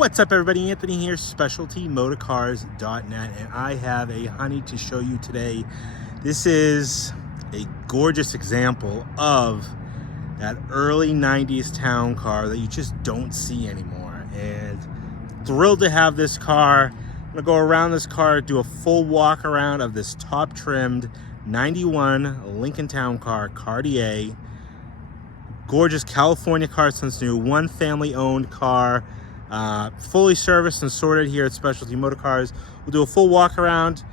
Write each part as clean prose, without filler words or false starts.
What's up, everybody? Anthony here, specialtymotorcars.net, and I have a honey to show you today. This is a gorgeous example of that early 90s town car that you just don't see anymore. And thrilled to have this car. I'm gonna go around this car, do a full walk around of this top trimmed 91 Lincoln Town Car Cartier. Gorgeous California car since new, one family owned car, fully serviced and sorted here at Specialty Motor Cars. We'll do a full walk around,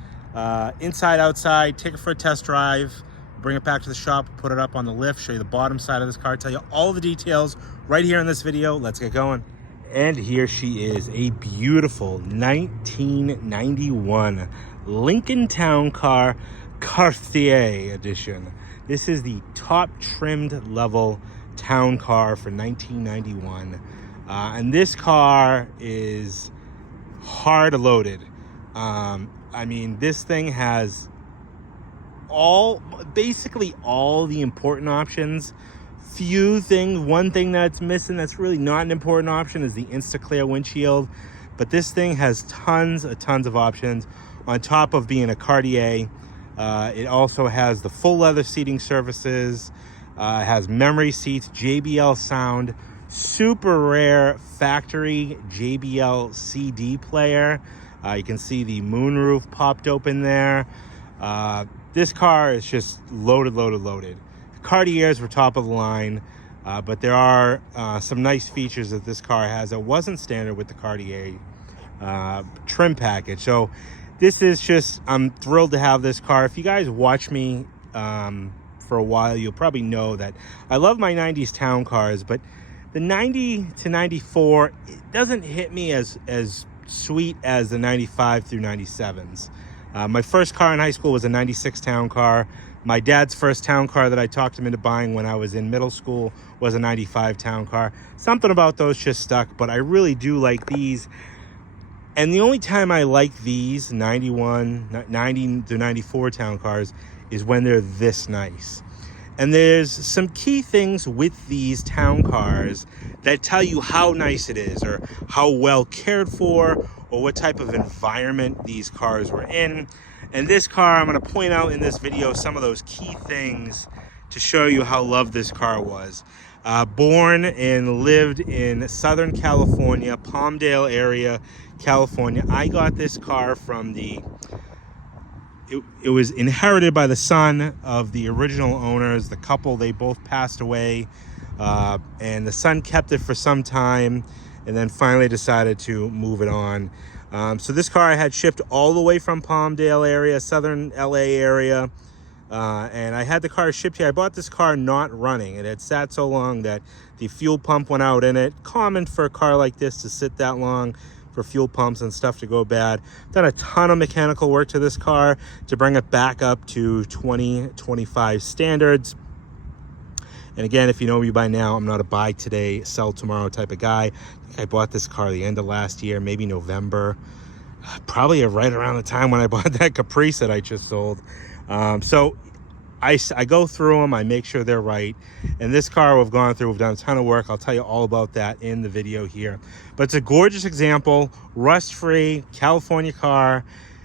inside, outside, take it for a test drive, bring it back to the shop, put it up on the lift, show you the bottom side of this car, tell you all the details right here in this video. Let's get going. And here she is, a beautiful 1991 Lincoln Town Car Cartier edition. This is the top trimmed level town car for 1991. And this car is hard loaded. I mean, this thing has basically all the important options. One thing that's missing that's really not an important option is the Insta-Clear windshield. But this thing has tons of options. On top of being a Cartier, it also has the full leather seating surfaces. It has memory seats, JBL sound, super rare factory JBL CD player. You can see the moonroof popped open there. This car is just loaded. The Cartiers were top of the line, but there are some nice features that this car has that wasn't standard with the Cartier trim package. So this is just, I'm thrilled to have this car. If you guys watch me for a while, you'll probably know that I love my 90s town cars, but the 90 to 94, it doesn't hit me as sweet as the 95 through 97s. My first car in high school was a 96 town car. My dad's first town car that I talked him into buying when I was in middle school was a 95 town car. Something about those just stuck, but I really do like these. And the only time I like these 90 to 94 town cars is when they're this nice. And there's some key things with these town cars that tell you how nice it is, or how well cared for, or what type of environment these cars were in. And this car, I'm going to point out in this video some of those key things to show you how loved this car was. Born and lived in Southern California, Palmdale area, California. I got this car from it was inherited by the son of the original owners, the couple. They both passed away, and the son kept it for some time and then finally decided to move it on. So this car I had shipped all the way from Palmdale area, Southern LA area, and I had the car shipped here. I bought this car not running. It had sat so long that the fuel pump went out in it. Common for a car like this to sit that long, for fuel pumps and stuff to go bad. Done a ton of mechanical work to this car to bring it back up to 2025 standards. And again, if you know me by now, I'm not a buy today, sell tomorrow type of guy. I think I bought this car the end of last year, maybe November, probably right around the time when I bought that Caprice that I just sold. So I go through them, I make sure they're right. And this car we've gone through, we've done a ton of work. I'll tell you all about that in the video here. But it's a gorgeous example, rust-free, California car.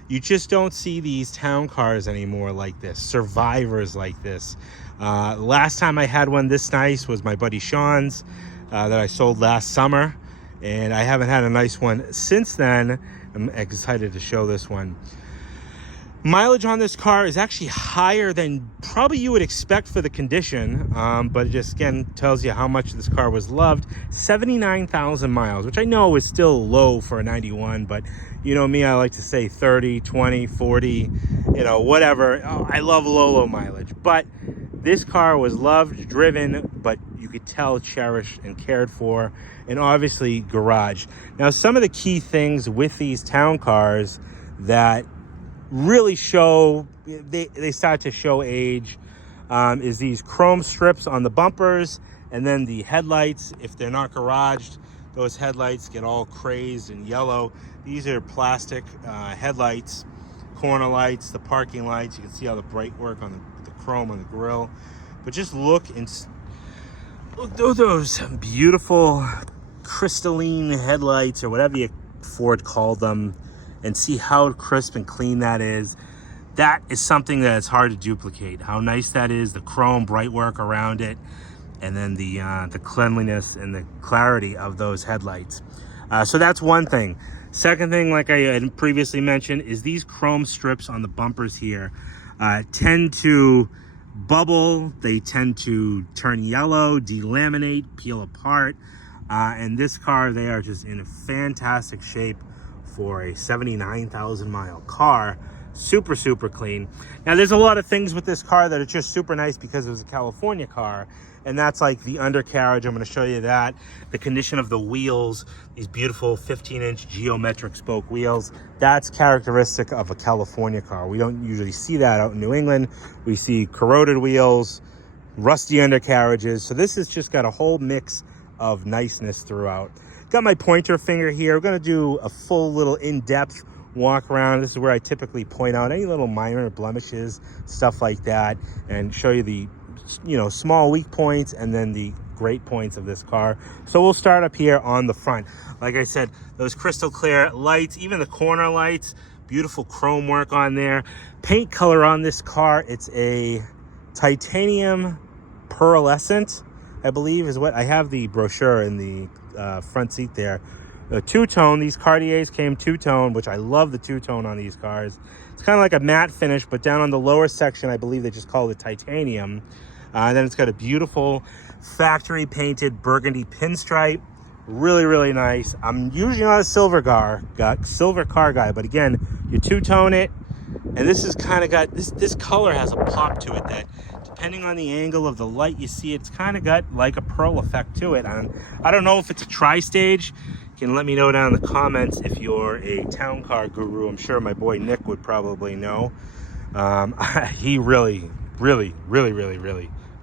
You just don't see these town cars anymore like this, survivors like this. Last time I had one this nice was my buddy Sean's that I sold last summer. And I haven't had a nice one since then. I'm excited to show this one. Mileage on this car is actually higher than probably you would expect for the condition, but it just again tells you how much this car was loved. 79,000 miles, which I know is still low for a 91, but you know me, I like to say 30, 20, 40, you know, whatever. Oh, I love low mileage, but this car was loved, driven, but you could tell cherished and cared for, and obviously garaged. Now, some of the key things with these town cars that really show, they start to show age, is these chrome strips on the bumpers, and then the headlights. If they're not garaged, those headlights get all crazed and yellow. These are plastic headlights, corner lights, the parking lights. You can see how the bright work on the chrome on the grill. But just look at those beautiful crystalline headlights or whatever Ford called them, and see how crisp and clean that is. That is something that is hard to duplicate. How nice that is, the chrome bright work around it, and then the cleanliness and the clarity of those headlights. So that's one thing. Second thing, like I had previously mentioned, is these chrome strips on the bumpers here tend to bubble. They tend to turn yellow, delaminate, peel apart. And this car, they are just in a fantastic shape for a 79,000 mile car. Super, super clean. Now, there's a lot of things with this car that are just super nice because it was a California car, and that's like the undercarriage. I'm going to show you that. The condition of the wheels, these beautiful 15-inch geometric spoke wheels, that's characteristic of a California car. We don't usually see that out in New England. We see corroded wheels, rusty undercarriages. So this has just got a whole mix of niceness throughout. Got my pointer finger here. We're going to do a full little in-depth walk around. This is where I typically point out any little minor blemishes, stuff like that, and show you the, you know, small weak points and then the great points of this car. So we'll start up here on the front. Like I said, those crystal clear lights, even the corner lights, beautiful chrome work on there. Paint color on this car, it's a titanium pearlescent, I believe is what I have the brochure in the front seat there. The two-tone, these Cartiers came two-tone, which I love the two-tone on these cars. It's kind of like a matte finish, but down on the lower section, I believe they just call it titanium. And then it's got a beautiful factory painted burgundy pinstripe. Really, really nice. I'm usually not a silver car guy, but again, you two-tone it, and this is kind of got, this color has a pop to it that, depending on the angle of the light you see, it's kind of got like a pearl effect to it. And I don't know if it's a tri-stage. You can let me know down in the comments if you're a town car guru. I'm sure my boy Nick would probably know. He really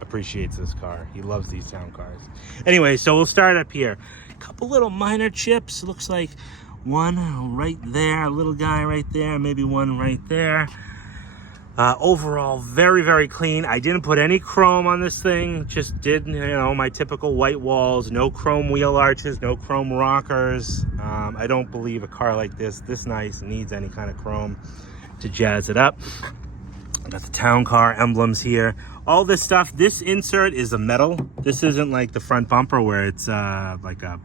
appreciates this car. He loves these town cars. Anyway, so we'll start up here. A couple little minor chips. Looks like one right there, a little guy right there, maybe one right there. Overall, very, very clean. I didn't put any chrome on this thing. Just did, you know, my typical white walls. No chrome wheel arches, no chrome rockers. I don't believe a car like this nice, needs any kind of chrome to jazz it up. Got the town car emblems here. All this stuff, this insert is a metal. This isn't like the front bumper where it's like a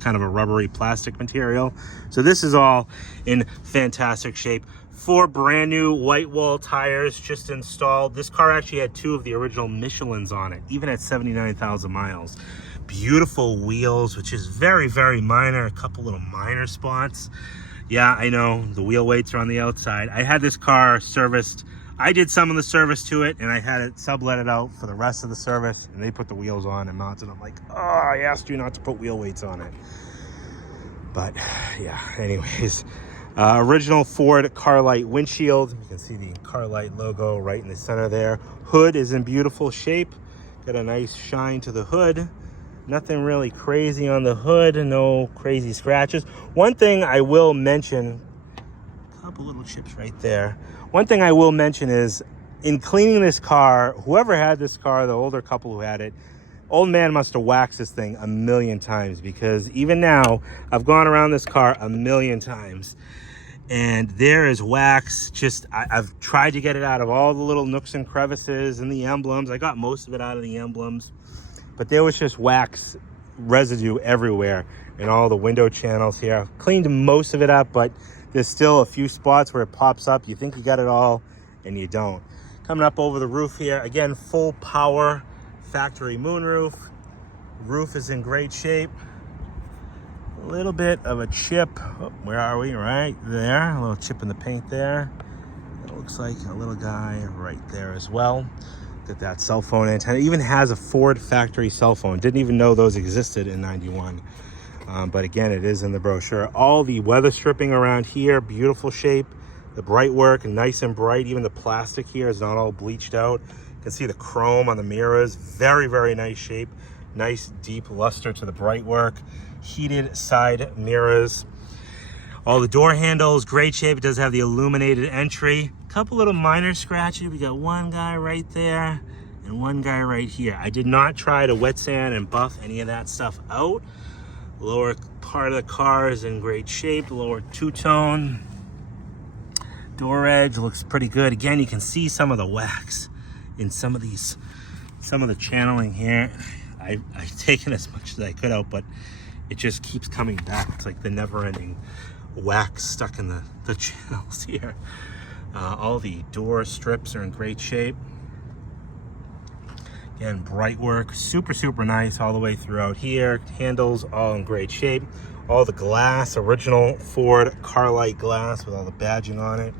kind of a rubbery plastic material. So this is all in fantastic shape. 4 brand new white wall tires just installed. This car actually had 2 of the original Michelins on it, even at 79,000 miles. Beautiful wheels, which is very, very minor. A couple little minor spots. Yeah, I know, the wheel weights are on the outside. I had this car serviced. I did some of the service to it, and I had it subletted out for the rest of the service, and they put the wheels on and mounted. I'm like, oh, I asked you not to put wheel weights on it. But yeah, anyways. Original Ford Carlight windshield. You can see the Carlight logo right in the center there. Hood is in beautiful shape. Got a nice shine to the hood. Nothing really crazy on the hood. No crazy scratches. One thing I will mention, a couple little chips right there. One thing I will mention is, in cleaning this car, whoever had this car, the older couple who had it, old man must have waxed this thing a million times, because even now, I've gone around this car a million times. And there is wax. Just, I've tried to get it out of all the little nooks and crevices and the emblems. I got most of it out of the emblems. But there was just wax residue everywhere in all the window channels here. I've cleaned most of it up, but there's still a few spots where it pops up. You think you got it all, and you don't. Coming up over the roof here. Again, full power factory moonroof. Roof is in great shape. A little bit of a chip. Oh, where are we? Right there. A little chip in the paint there. It looks like a little guy right there as well. Got that cell phone antenna. It even has a Ford factory cell phone. Didn't even know those existed in '91. But again, it is in the brochure. All the weather stripping around here, beautiful shape. The bright work, nice and bright. Even the plastic here is not all bleached out. You can see the chrome on the mirrors. Very, very nice shape. Nice deep luster to the bright work. Heated side mirrors. All the door handles, great shape. It does have the illuminated entry. Couple little minor scratches. We got one guy right there and one guy right here. I did not try to wet sand and buff any of that stuff out. Lower part of the car is in great shape. Lower two-tone. Door edge looks pretty good. Again, you can see some of the wax in some of the channeling here. I've taken as much as I could out, but it just keeps coming back. It's like the never-ending wax stuck in the channels here. All the door strips are in great shape. Again, bright work, super nice all the way throughout here. Handles all in great shape. All the glass, original Ford Carlight glass with all the badging on it.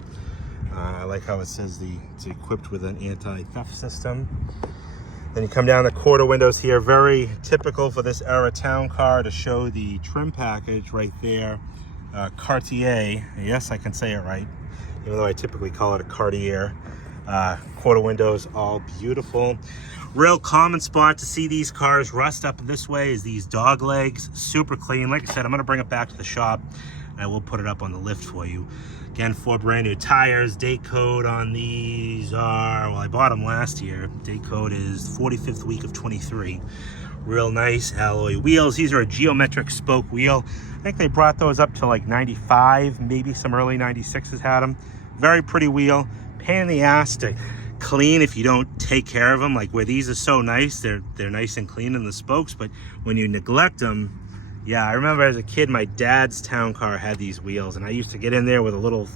I like how it says it's equipped with an anti-theft system. Then you come down the quarter windows here, very typical for this era town car to show the trim package right there. Cartier, yes, I can say it right, even though I typically call it a Cartier. Quarter windows, all beautiful. Real common spot to see these cars rust up this way is these dog legs, super clean. Like I said, I'm gonna bring it back to the shop and I will put it up on the lift for you. Again, 4 brand new tires. Date code on these are, well, I bought them last year. Date code is 45th week of 23. Real nice alloy wheels. These are a geometric spoke wheel. I think they brought those up to like 95, maybe some early 96s had them. Very pretty wheel. Pain in the ass to clean if you don't take care of them. Like where these are so nice, they're nice and clean in the spokes, but when you neglect them, yeah, I remember as a kid, my dad's town car had these wheels, and I used to get in there with a little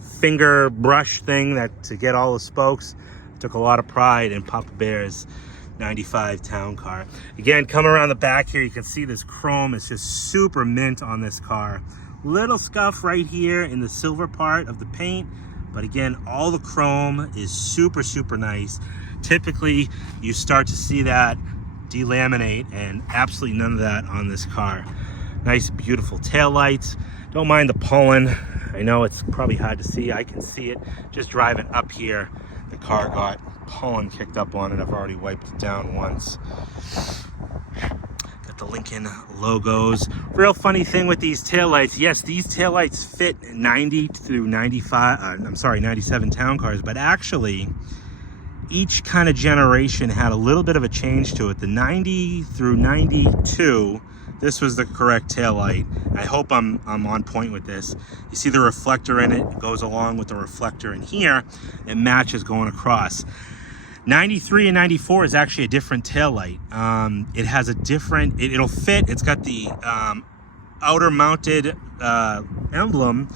finger brush thing to get all the spokes. I took a lot of pride in Papa Bear's 95 town car. Again, coming around the back here, you can see this chrome is just super mint on this car. Little scuff right here in the silver part of the paint, but again, all the chrome is super nice. Typically, you start to see that delaminate, and absolutely none of that on this car. Nice, beautiful tail lights. Don't mind the pollen. I know it's probably hard to see. I can see it. Just driving up here, the car got pollen kicked up on it. I've already wiped it down once. Got the Lincoln logos. Real funny thing with these taillights. Yes, these taillights fit 90 through 97 town cars, but actually, each kind of generation had a little bit of a change to it. The 90 through 92, this was the correct taillight. I hope I'm on point with this. You see the reflector in it. It goes along with the reflector in here. It matches going across. 93 and 94 is actually a different taillight. It has a different, it'll fit. It's got the outer mounted emblem,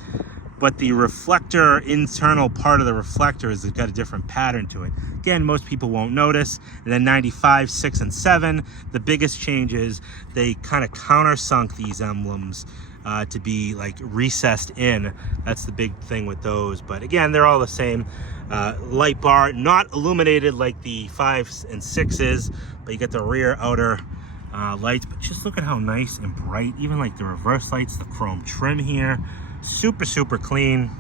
but the reflector, internal part of the reflector has got a different pattern to it. Again, most people won't notice. And then 95, 6, and 7, the biggest change is they kind of countersunk these emblems to be like recessed in. That's the big thing with those. But again, they're all the same. Light bar, not illuminated like the 5s and 6s, but you get the rear outer lights. But just look at how nice and bright, even like the reverse lights, the chrome trim here. Super clean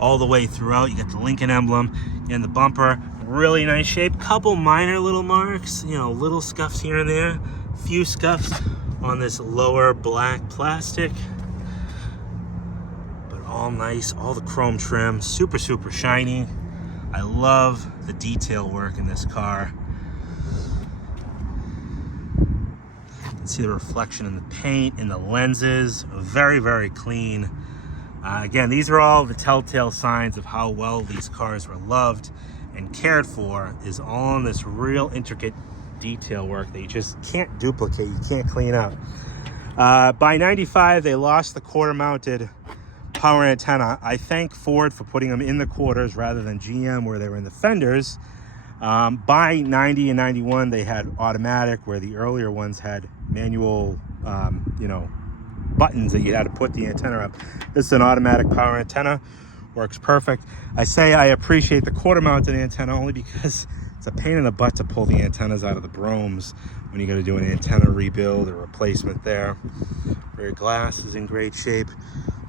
all the way throughout. You got the Lincoln emblem and the bumper, really nice shape. Couple minor little marks, you know, little scuffs here and there. Few scuffs on this lower black plastic, but all nice. All the chrome trim, super shiny. I love the detail work in this car. See the reflection in the paint, in the lenses, very clean. Again, these are all the telltale signs of how well these cars were loved and cared for, is all in this real intricate detail work that you just can't duplicate, you can't clean up. By 95, they lost the quarter mounted power antenna. I thank Ford for putting them in the quarters rather than GM where they were in the fenders. By 90 and 91, they had automatic, where the earlier ones had manual, buttons that you had to put the antenna up. This is an automatic power antenna, works perfect. I say I appreciate the quarter mounted antenna only because it's a pain in the butt to pull the antennas out of the bromes when you're going to do an antenna rebuild or replacement there. Rear glass is in great shape.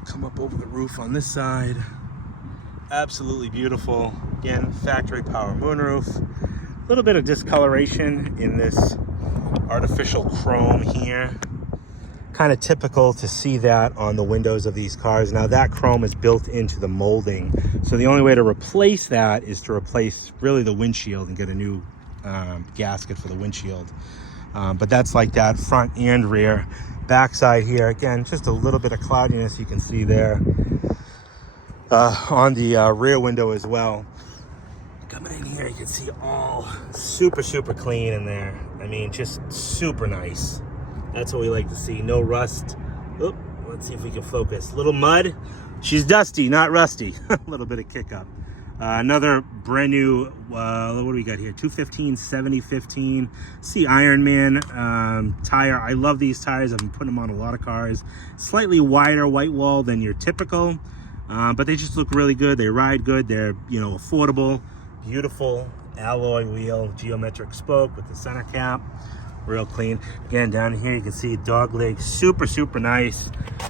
Come up over the roof on this side. Absolutely beautiful. Again, factory power moonroof. A little bit of discoloration in this artificial chrome here. Kind of typical to see that on the windows of these cars. Now that chrome is built into the molding, so the only way to replace that is to replace really the windshield and get a new gasket for the windshield. But that's like that front and rear. Backside here, again, just a little bit of cloudiness you can see there on the rear window as well. Coming in here, you can see all super clean in there. I mean, just super nice. That's what we like to see. No rust. Oop, let's see if we can focus. Little mud. She's dusty, not rusty. A little bit of kick up. Another brand new, what do we got here? 215 7015. See Ironman tire. I love these tires. I've been putting them on a lot of cars. Slightly wider white wall than your typical, but they just look really good. They ride good. They're, you know, affordable. Beautiful alloy wheel, geometric spoke with the center cap. Real clean. Again, down here you can see dog legs. Super nice.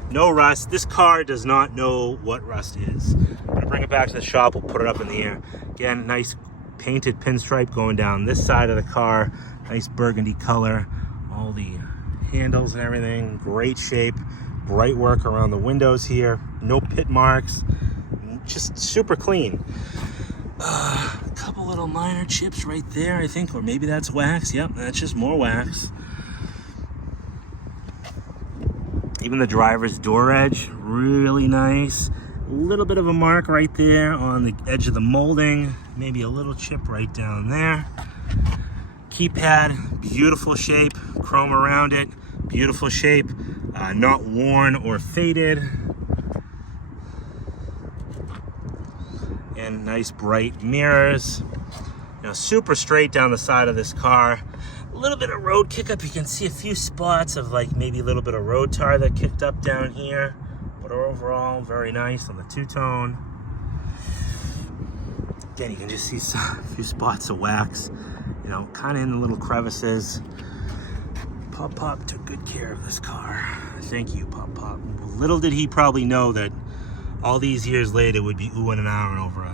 No rust. This car does not know what rust is. I'm gonna bring it back to the shop. We'll put it up in the air. Again, nice painted pinstripe going down this side of the car. Nice burgundy color. All the handles and everything. Great shape. Bright work around the windows here. No pit marks. Just super clean. A couple little minor chips right there, I think, or maybe that's wax. Yep, that's just more wax. Even the driver's door edge, really nice. A little bit of a mark right there on the edge of the molding. Maybe a little chip right down there. Keypad, beautiful shape. Chrome around it, beautiful shape. Not worn or faded. And nice bright mirrors. You know, super straight down the side of this car. A little bit of road kick up. You can see a few spots of like maybe a little bit of road tar that kicked up down here. But overall, very nice on the two-tone. Again, you can just see a few spots of wax, you know, kind of in the little crevices. Pop took good care of this car. Thank you, Pop. Little did he probably know that all these years later would be oohing and ahhing over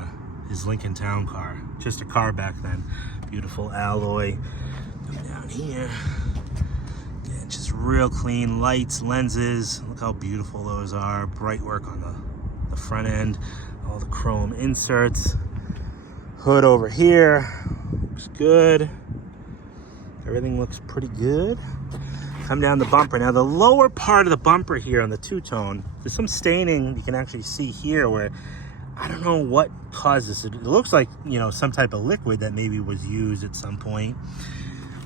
his Lincoln Town Car. Just a car back then. Beautiful alloy. Come down here. Again, just real clean lights, lenses. Look how beautiful those are. Bright work on the front end. All the chrome inserts. Hood over here. Looks good. Everything looks pretty good. Come down the bumper. Now the lower part of the bumper here on the two-tone, there's some staining you can actually see here where I don't know what caused this. It looks like, you know, some type of liquid that maybe was used at some point.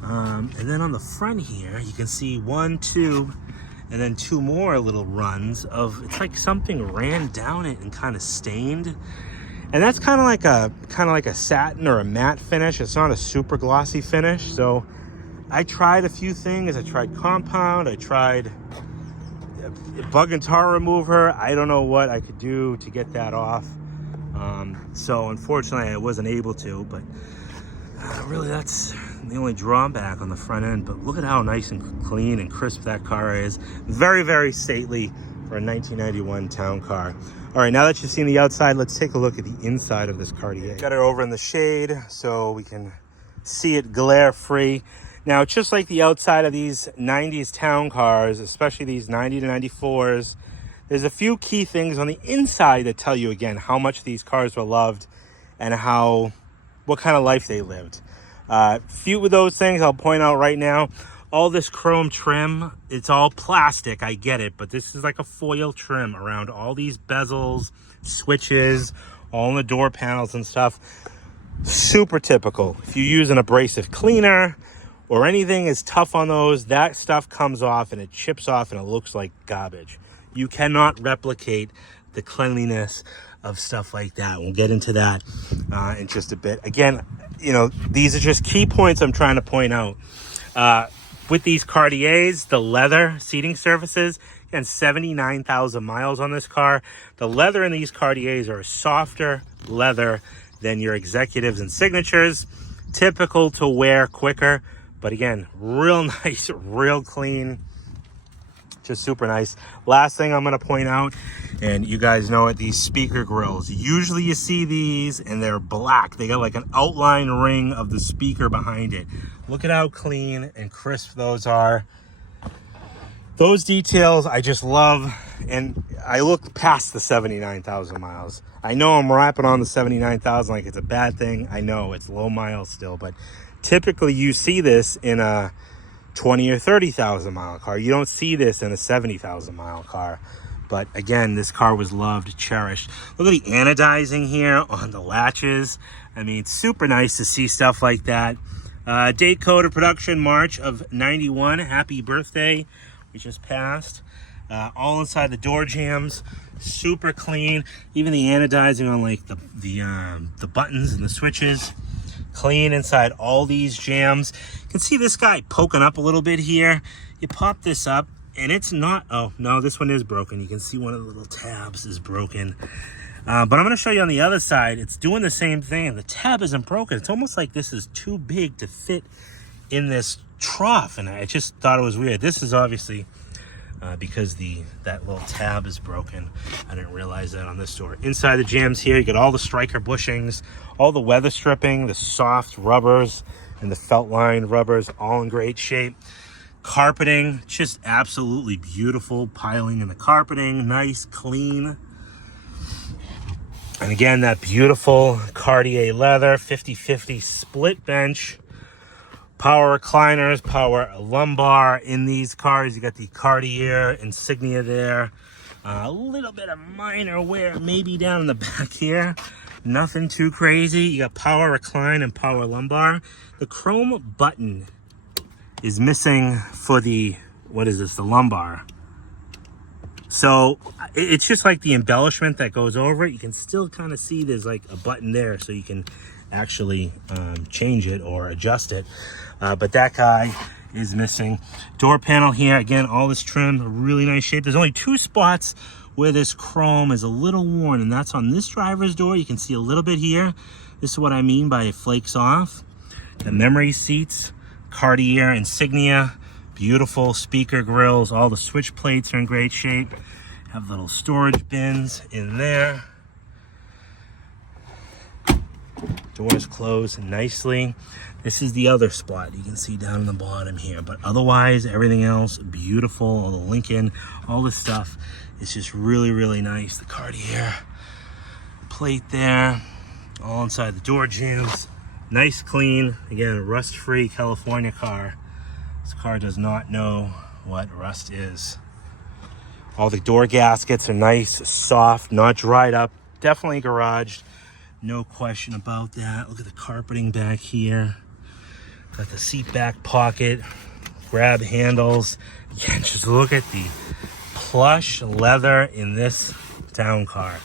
And then on the front here, you can see 1, 2, and then 2 more little runs of, it's like something ran down it and kind of stained. And that's kind of like a satin or a matte finish. It's not a super glossy finish. So I tried a few things. I tried compound. I tried bug and tar remover. I don't know what I could do to get that off. So unfortunately, I wasn't able to. But really, that's the only drawback on the front end. But look at how nice and clean and crisp that car is. Very stately for a 1991 town car. All right, now that you've seen the outside, let's take a look at the inside of this Cartier. Got it over in the shade so we can see it glare free. Now, just like the outside of these 90s town cars, especially these 90 to 94s, there's a few key things on the inside that tell you, again, how much these cars were loved and what kind of life they lived. Few of those things I'll point out right now. All this chrome trim, it's all plastic, I get it, but this is like a foil trim around all these bezels, switches, all in the door panels and stuff. Super typical. If you use an abrasive cleaner or anything is tough on those, that stuff comes off and it chips off and it looks like garbage. You cannot replicate the cleanliness of stuff like that. We'll get into that in just a bit. Again, you know, these are just key points I'm trying to point out. With these Cartiers, the leather seating surfaces, and 79,000 miles on this car. The leather in these Cartiers are softer leather than your executives and signatures. Typical to wear quicker, but again, real nice, real clean, just super nice. Last thing I'm going to point out, and you guys know it, these speaker grills. Usually you see these and they're black. They got like an outline ring of the speaker behind it. Look at how clean and crisp those are. Those details I just love, and I look past the 79,000 miles. I know I'm rapping on the 79,000 like it's a bad thing. I know it's low miles still, but typically you see this in a 20 or 30,000 mile car. You don't see this in a 70,000 mile car. But again, this car was loved, cherished. Look at the anodizing here on the latches. I mean, it's super nice to see stuff like that. Date code of production, March of 91. Happy birthday. We just passed. All inside the door jambs, super clean. Even the anodizing on like the buttons and the switches, clean inside all these jambs. You can see this guy poking up a little bit here. You pop this up and it's not, oh no, this one is broken. You can see one of the little tabs is broken. But I'm going to show you on the other side. It's doing the same thing and the tab isn't broken. It's almost like this is too big to fit in this trough, and I just thought it was weird. This is obviously because that little tab is broken. I didn't realize that on this door. Inside the jambs here, you get all the striker bushings, all the weather stripping, the soft rubbers, and the felt line rubbers, all in great shape. Carpeting, just absolutely beautiful. Piling in the carpeting, nice, clean. And again, that beautiful Cartier leather, 50/50 split bench. Power recliners, power lumbar in these cars. You got the Cartier insignia there. A little bit of minor wear maybe down in the back here. Nothing too crazy. You got power recline and power lumbar. The chrome button is missing for the, what is this, the lumbar. So it's just like the embellishment that goes over it. You can still kind of see there's like a button there, so you can actually change it or adjust it. But that guy is missing. Door panel here, again, all this trim, really nice shape. There's only two spots where this chrome is a little worn, and that's on this driver's door. You can see a little bit here. This is what I mean by it flakes off. The memory seats, Cartier insignia, beautiful speaker grills. All the switch plates are in great shape. Have little storage bins in there. Doors close nicely. This is the other spot you can see down in the bottom here, but otherwise everything else beautiful. All the Lincoln, all this stuff is just really, really nice. The Cartier plate there, all inside the door jambs. Nice, clean, again, rust-free California car. This car does not know what rust is. All the door gaskets are nice, soft, not dried up, definitely garaged. No question about that. Look at the carpeting back here. Got the seat back pocket, grab handles. Again, just look at the plush leather in this town car.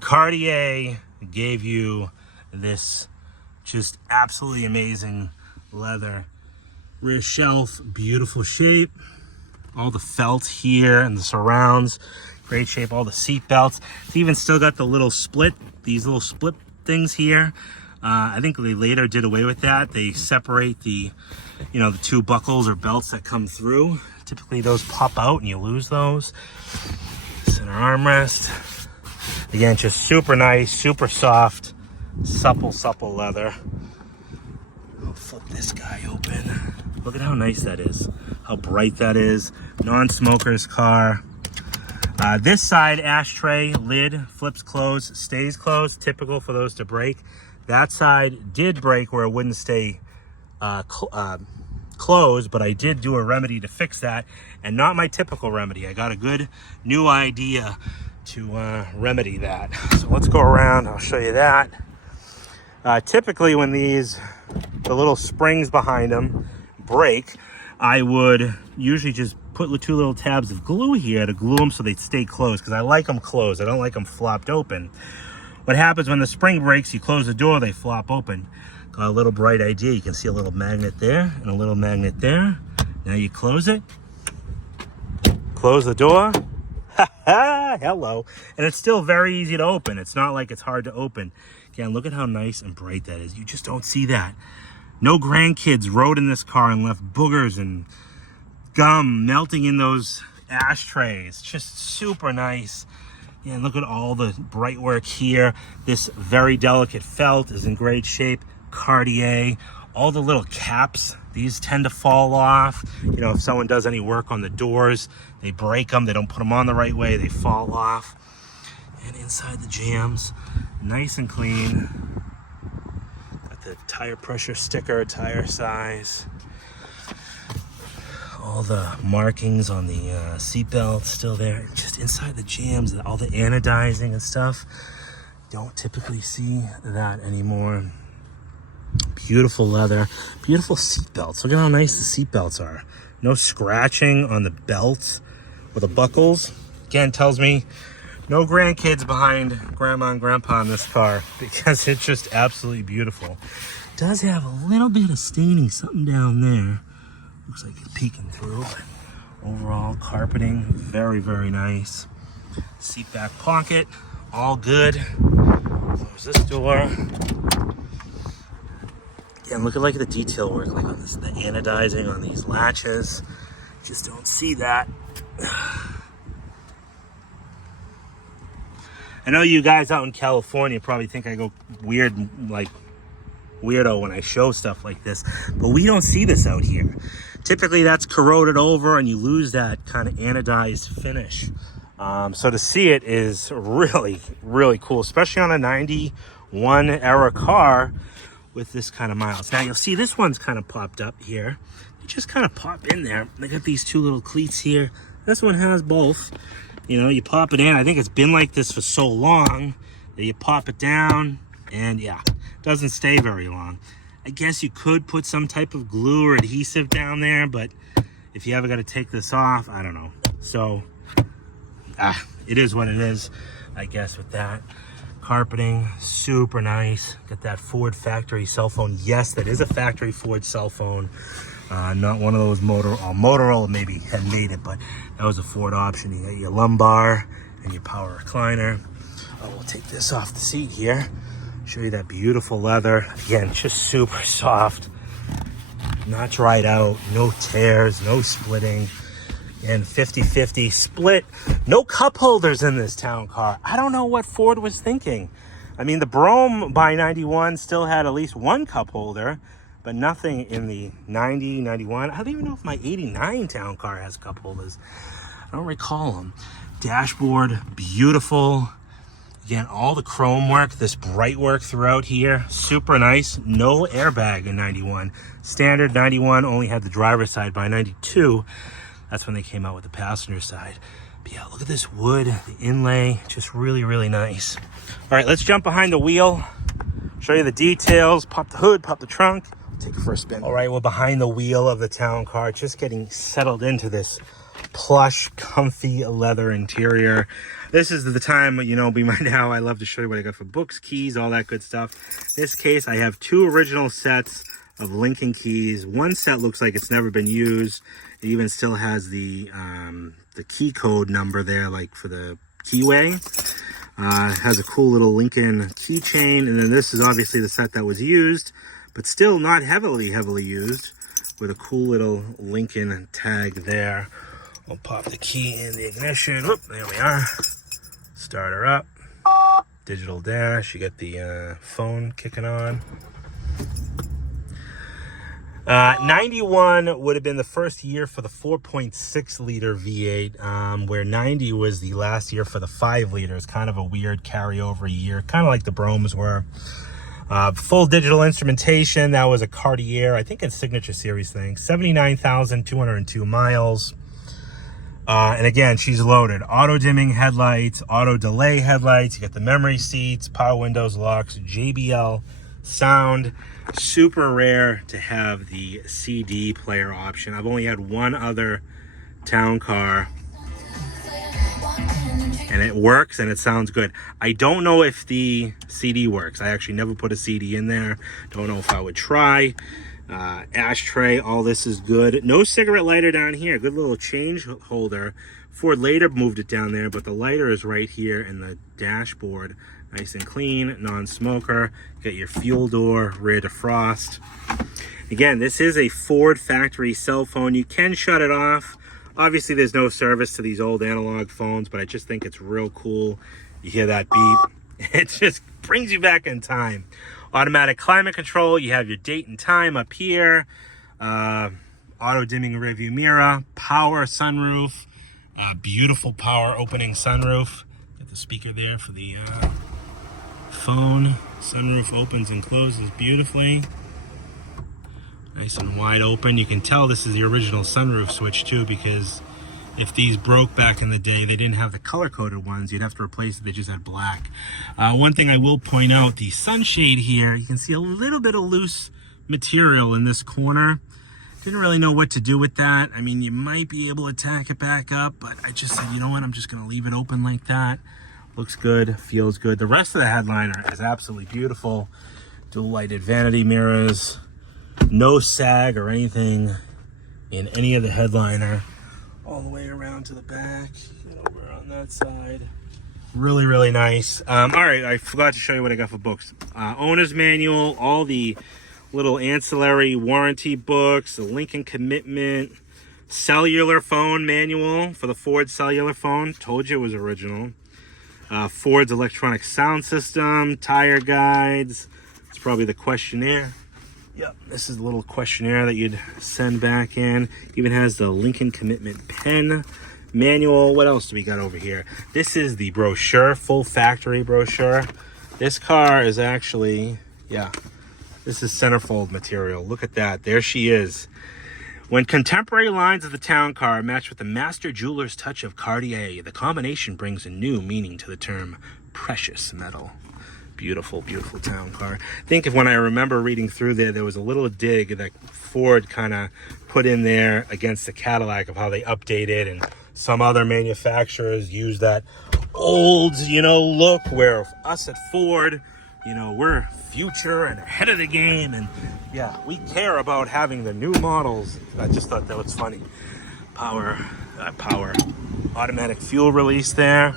Cartier gave you this just absolutely amazing leather. Rear shelf, beautiful shape. All the felt here and the surrounds, great shape. All the seat belts. It's even still got the little split, these little split things here. I think they later did away with that. They separate the, the two buckles or belts that come through. Typically those pop out and you lose those. Center armrest. Again, just super nice, super soft, supple leather. I'll flip this guy open. Look at how nice that is. How bright that is. Non-smoker's car. This side ashtray lid flips closed, stays closed, typical for those to break. That side did break where it wouldn't stay closed, but I did do a remedy to fix that, and not my typical remedy. I got a good new idea to remedy that. So let's go around, I'll show you that. Typically when the little springs behind them break, I would usually just put the two little tabs of glue here to glue them so they stay closed, because I like them closed. I don't like them flopped open. What happens when the spring breaks, you close the door, they flop open. Got a little bright idea. You can see a little magnet there and a little magnet there. Now you close it. Close the door. Hello. And it's still very easy to open. It's not like it's hard to open. Again, look at how nice and bright that is. You just don't see that. No grandkids rode in this car and left boogers and gum melting in those ashtrays. Just super nice. Yeah, and look at all the bright work here. This very delicate felt is in great shape. Cartier. All the little caps, these tend to fall off. If someone does any work on the doors, they break them. They don't put them on the right way. They fall off. And inside the jambs, nice and clean. Got the tire pressure sticker, tire size. All the markings on the seatbelt still there. Just inside the jams, all the anodizing and stuff. Don't typically see that anymore. Beautiful leather, beautiful seatbelts. Look at how nice the seatbelts are. No scratching on the belts or the buckles. Again, tells me no grandkids behind grandma and grandpa in this car, because it's just absolutely beautiful. It does have a little bit of staining, something down there. Looks like it's peeking through, but overall carpeting, very, very nice. Seat back pocket, all good. Close this door. Again, look at like the detail work, like on this, the anodizing on these latches. Just don't see that. I know you guys out in California probably think I go weird, like weirdo when I show stuff like this, but we don't see this out here. Typically that's corroded over and you lose that kind of anodized finish. So to see it is really, really cool, especially on a 91 era car with this kind of miles. Now you'll see this one's kind of popped up here. You just kind of pop in there. They got these two little cleats here. This one has both. You know, you pop it in. I think it's been like this for so long that you pop it down and yeah, it doesn't stay very long. I guess you could put some type of glue or adhesive down there, but if you ever got to take this off, I don't know. So, it is what it is, I guess, with that. Carpeting, super nice. Got that Ford factory cell phone. Yes, that is a factory Ford cell phone. Not one of those Motorola maybe had made it, but that was a Ford option. You got your lumbar and your power recliner. Oh, we'll take this off the seat here. Show you that beautiful leather. Again, just super soft. Not dried out. No tears, no splitting. And 50-50 split. No cup holders in this town car. I don't know what Ford was thinking. I mean, the Brougham by 91 still had at least one cup holder, but nothing in the 90, 91. I don't even know if my 89 town car has cup holders. I don't recall them. Dashboard, beautiful. Again, all the chrome work, this bright work throughout here, super nice. No airbag in 91. Standard 91 only had the driver's side. By 92, that's when they came out with the passenger side. But yeah, look at this wood, the inlay, just really, really nice. All right, let's jump behind the wheel, show you the details, pop the hood, pop the trunk, take it for a spin. All right, we're behind the wheel of the town car, just getting settled into this plush, comfy leather interior. This is the time, you know, by now I love to show you what I got for books, keys, all that good stuff. In this case, I have two original sets of Lincoln keys. One set looks like it's never been used. It even still has the key code number there, like for the keyway. It has a cool little Lincoln keychain, and then this is obviously the set that was used, but still not heavily used, with a cool little Lincoln tag there. We'll pop the key in the ignition. Oop, there we are. Start her up. Digital dash. You get the phone kicking on. 91 would have been the first year for the 4.6 liter V8, where 90 was the last year for the 5 liters. Kind of a weird carryover year, kind of like the Brohms were. Full digital instrumentation. That was a Cartier, I think it's Signature Series thing. 79,202 miles. And again, she's loaded. Auto dimming headlights, auto delay headlights. You got the memory seats, power windows, locks, JBL sound. Super rare to have the CD player option. I've only had one other town car, and it works and it sounds good. I don't know if the CD works. I actually never put a CD in there. Don't know if I would try. Ashtray, all this is good. No cigarette lighter down here. Good little change holder. Ford later moved it down there, but the lighter is right here in the dashboard. Nice and clean, non-smoker. Got your fuel door, rear defrost. Again, this is a Ford factory cell phone. You can shut it off. Obviously, there's no service to these old analog phones, but I just think it's real cool. You hear that beep. It just brings you back in time. Automatic climate control. You have your date and time up here. Auto dimming rearview mirror. Power sunroof. Beautiful power opening sunroof. Got the speaker there for the phone. Sunroof opens and closes beautifully. Nice and wide open. You can tell this is the original sunroof switch too, because if these broke back in the day, they didn't have the color-coded ones. You'd have to replace it. They just had black. One thing I will point out, the sunshade here, you can see a little bit of loose material in this corner. Didn't really know what to do with that. I mean, you might be able to tack it back up, but I just said, you know what? I'm just going to leave it open like that. Looks good, feels good. The rest of the headliner is absolutely beautiful. Dual lighted vanity mirrors. No sag or anything in any of the headliner. All the way around to the back. Get over on that side. Really, really nice. All right, I forgot to show you what I got for books. Owner's manual, all the little ancillary warranty books, the Lincoln commitment, cellular phone manual for the Ford cellular phone. Told you it was original. Ford's electronic sound system, tire guides. It's probably the questionnaire. Yep, this is a little questionnaire that you'd send back in. Even has the Lincoln commitment pen manual. What else do we got over here? This is the brochure, full factory brochure. This car is actually, yeah, this is centerfold material. Look at that. There she is. When contemporary lines of the town car match with the master jeweler's touch of Cartier, the combination brings a new meaning to the term precious metal. Beautiful, beautiful town car. I think when I remember reading through there was a little dig that Ford kind of put in there against the Cadillac of how they updated, and some other manufacturers use that old, look, where us at Ford, we're future and ahead of the game, and yeah, we care about having the new models. I just thought that was funny. Power automatic fuel release there.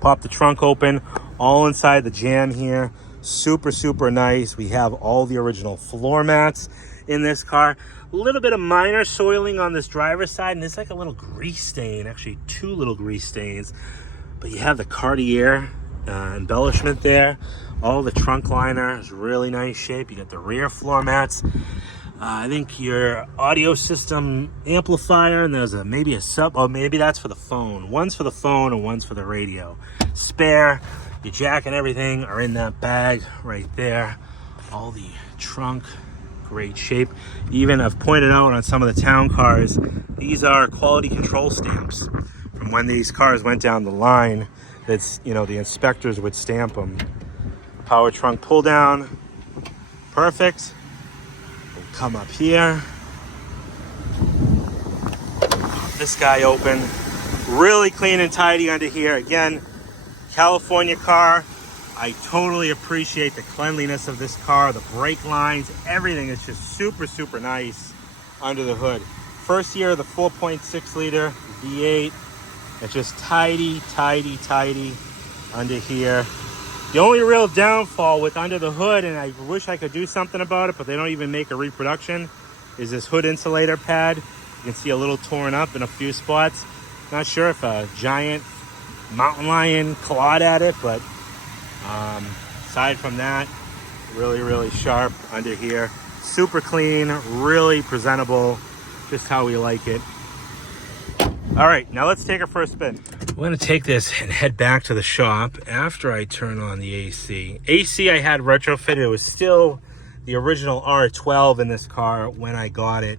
Pop the trunk open, all inside the jam here. Super, super nice. We have all the original floor mats in this car. A little bit of minor soiling on this driver's side, and there's like a little grease stain, actually two little grease stains. But you have the Cartier embellishment there. All the trunk liner is really nice shape. You got the rear floor mats. I think your audio system amplifier, and there's maybe a sub, oh, maybe that's for the phone. One's for the phone and one's for the radio. Spare, your jack and everything are in that bag right there. All the trunk, great shape. Even I've pointed out on some of the town cars, these are quality control stamps from when these cars went down the line. That's, the inspectors would stamp them. Power trunk pull down, perfect. We'll come up here. Pop this guy open. Really clean and tidy under here. Again, California car. I totally appreciate the cleanliness of this car. The brake lines, everything is just super, super nice under the hood. First year of the 4.6 liter V8. It's just tidy, tidy, tidy under here. The only real downfall with under the hood, and I wish I could do something about it, but they don't even make a reproduction, is this hood insulator pad. You can see a little torn up in a few spots. Not sure if a giant mountain lion clawed at it, but aside from that, really, really sharp under here. Super clean, really presentable, just how we like it. All right, now let's take our first spin. We're gonna take this and head back to the shop after I turn on the AC. AC I had retrofitted. It was still the original R12 in this car when I got it.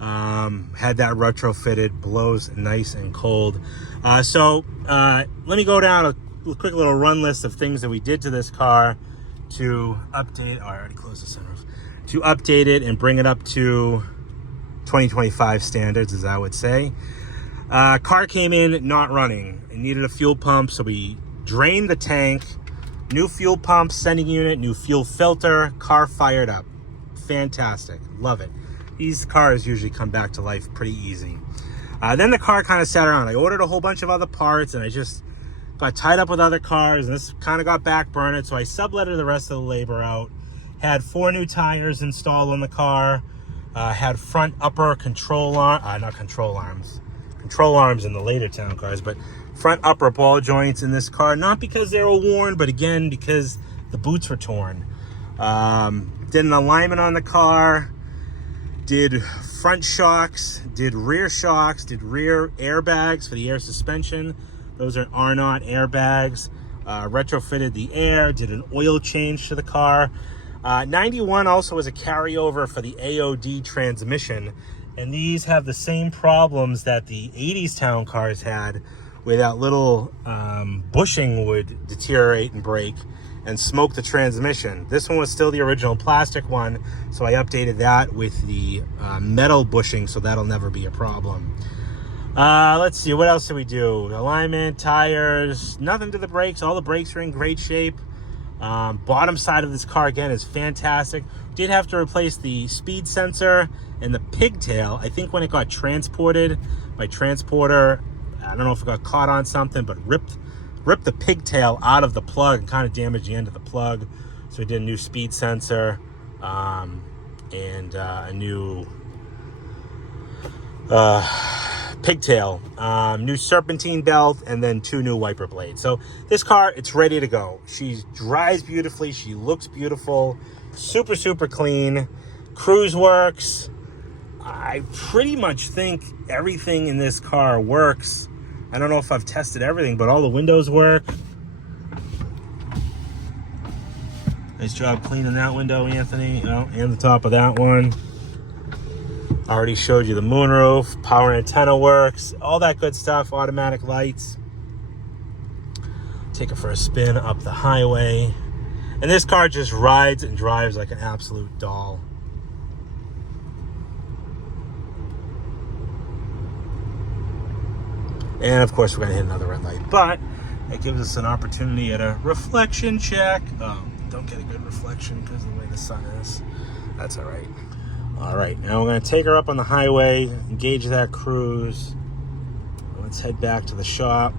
Had that retrofitted, blows nice and cold. Let me go down a quick little run list of things that we did to this car to update. Oh, I already closed the sunroof. To update it and bring it up to 2025 standards, as I would say. Car came in not running. It needed a fuel pump, so we drained the tank. New fuel pump, sending unit, new fuel filter, car fired up. Fantastic, love it. These cars usually come back to life pretty easy. Then the car kind of sat around. I ordered a whole bunch of other parts, and I just got tied up with other cars, and this kind of got backburnered, so I subletted the rest of the labor out. Had 4 new tires installed on the car. Had front upper control arms in the later town cars, but front upper ball joints in this car, not because they were worn, but again because the boots were torn. Did an alignment on the car, did front shocks, did rear airbags for the air suspension. Those are R0 airbags. Retrofitted the air, did an oil change to the car. 91 also was a carryover for the AOD transmission, and these have the same problems that the 80s town cars had, where that little bushing would deteriorate and break and smoke the transmission. This one was still the original plastic one, so I updated that with the metal bushing, so that'll never be a problem. Let's see, what else did we do? Alignment, tires, nothing to the brakes. All the brakes are in great shape. Bottom side of this car, again, is fantastic. Did have to replace the speed sensor and the pigtail. I think when it got transported, my transporter, I don't know if it got caught on something, but ripped the pigtail out of the plug and kind of damaged the end of the plug. So we did a new speed sensor and a new pigtail, new serpentine belt, and then 2 new wiper blades. So this car, it's ready to go. She drives beautifully. She looks beautiful. Super, super clean. Cruise works. I pretty much think everything in this car works. I don't know if I've tested everything, but all the windows work. Nice job cleaning that window, Anthony. Oh, and the top of that one. I already showed you the moonroof. Power antenna works. All that good stuff. Automatic lights. Take it for a spin up the highway. And this car just rides and drives like an absolute doll. And of course, we're going to hit another red light. But it gives us an opportunity at a reflection check. Oh, don't get a good reflection because of the way the sun is. That's all right. All right, now we're going to take her up on the highway, engage that cruise. Let's head back to the shop.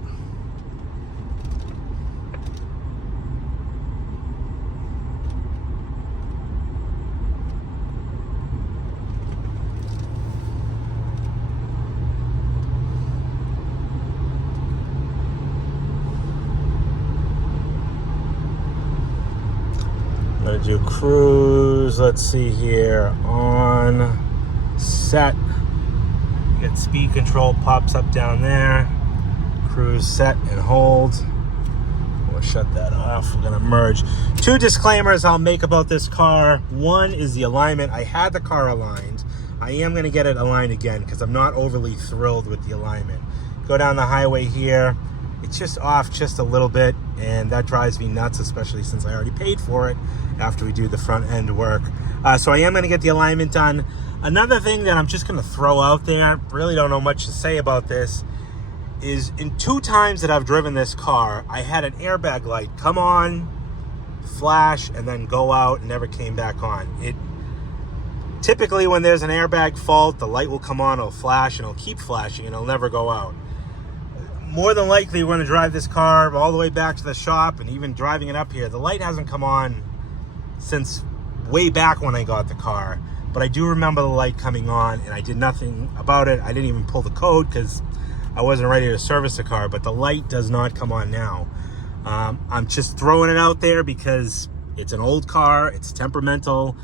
I'm going to do cruise. Let's see here. On set. You get speed control pops up down there. Cruise set and hold. We'll shut that off. We're going to merge. 2 disclaimers I'll make about this car. One is the alignment. I had the car aligned. I am going to get it aligned again because I'm not overly thrilled with the alignment. Go down the highway here. It's just off just a little bit, and that drives me nuts, especially since I already paid for it after we do the front end work. So I am going to get the alignment done. Another thing that I'm just going to throw out there, really don't know much to say about this, is in 2 times that I've driven this car, I had an airbag light come on, flash, and then go out and never came back on. Typically when there's an airbag fault, the light will come on, it'll flash, and it'll keep flashing, and it'll never go out. More than likely, we're going to drive this car all the way back to the shop, and even driving it up here, the light hasn't come on since way back when I got the car. But I do remember the light coming on, and I did nothing about it. I didn't even pull the code because I wasn't ready to service the car, but the light does not come on now. I'm just throwing it out there because it's an old car, it's temperamental.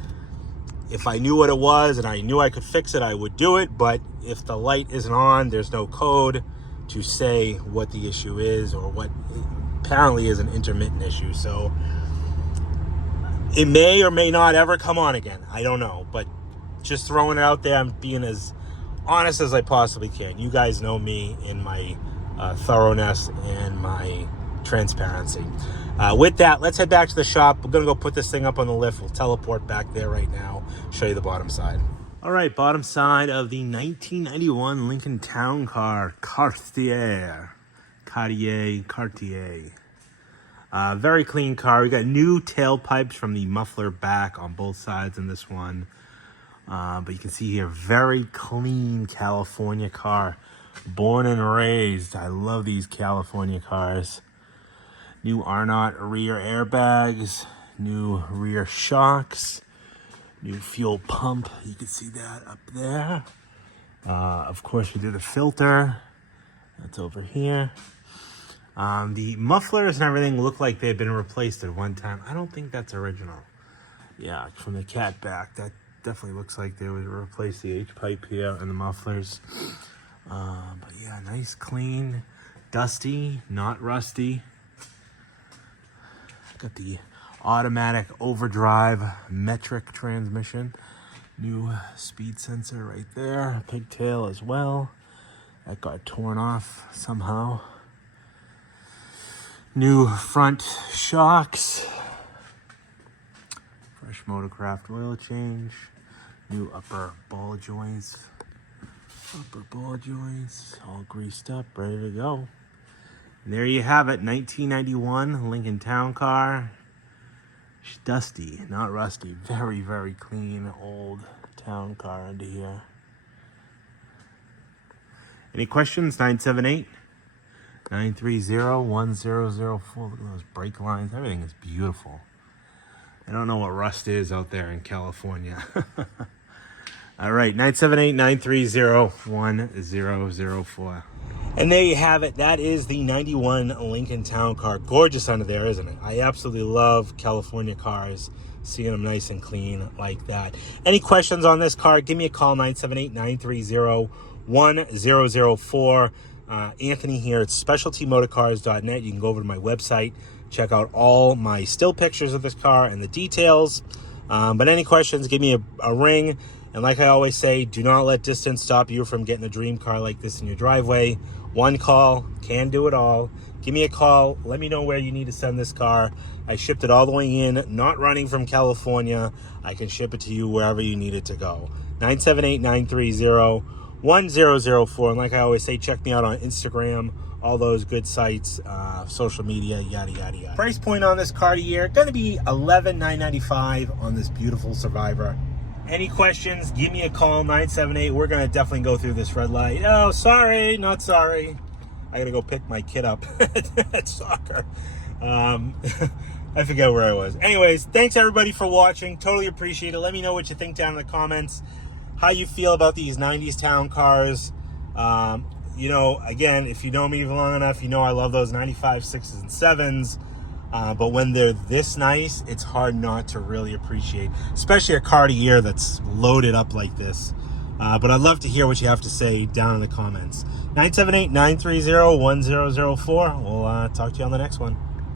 If I knew what it was and I knew I could fix it, I would do it. But if the light isn't on, there's no code to say what the issue is, or what apparently is an intermittent issue. So it may or may not ever come on again. I don't know, but just throwing it out there. I'm being as honest as I possibly can. You guys know me in my thoroughness and my transparency. With that, let's head back to the shop. We're gonna go put this thing up on the lift. We'll teleport back there right now, show you the bottom side. All right, bottom side of the 1991 Lincoln Town Car Cartier. Cartier. Very clean car. We got new tailpipes from the muffler back on both sides in this one. But you can see here, very clean California car. Born and raised. I love these California cars. New Arnott rear airbags. New rear shocks. New fuel pump, you can see that up there. Of course, we did a filter. That's over here. The mufflers and everything look like they've been replaced at one time. I don't think that's original. Yeah, from the cat back, that definitely looks like they would replace the H-pipe here and the mufflers. But yeah, nice, clean, dusty, not rusty. Got the automatic overdrive metric transmission. New speed sensor right there. Pigtail as well. That got torn off somehow. New front shocks. Fresh Motorcraft oil change. New upper ball joints. All greased up, ready to go. And there you have it, 1991 Lincoln Town Car. Dusty, not rusty. Very, very clean, old town car under here. Any questions? 978-930-1004. Look at those brake lines. Everything is beautiful. I don't know what rust is out there in California. All right, 978-930-1004. And there you have it. That is the 91 Lincoln Town Car. Gorgeous under there, isn't it? I absolutely love California cars. Seeing them nice and clean like that. Any questions on this car, give me a call, 978-930-1004. Anthony here at specialtymotorcars.net. You can go over to my website, check out all my still pictures of this car and the details. But any questions, give me a ring. And like I always say, do not let distance stop you from getting a dream car like this in your driveway. One call can do it all. Give me a call. Let me know where you need to send this car. I shipped it all the way in, not running from California. I can ship it to you wherever you need it to go. 978-930-1004. And like I always say, check me out on Instagram, all those good sites, social media, yada, yada, yada. Price point on this Cartier, going to be $11,995 on this beautiful Survivor. Any questions, give me a call, 978. We're going to definitely go through this red light. Oh, sorry, not sorry. I got to go pick my kid up at soccer. I forget where I was. Anyways, thanks everybody for watching. Totally appreciate it. Let me know what you think down in the comments. How you feel about these 90s town cars. You know, again, if you know me long enough, you know I love those 95 6s and 7s. But when they're this nice, it's hard not to really appreciate, especially a Cartier that's loaded up like this. But I'd love to hear what you have to say down in the comments. 978-930-1004. We'll talk to you on the next one.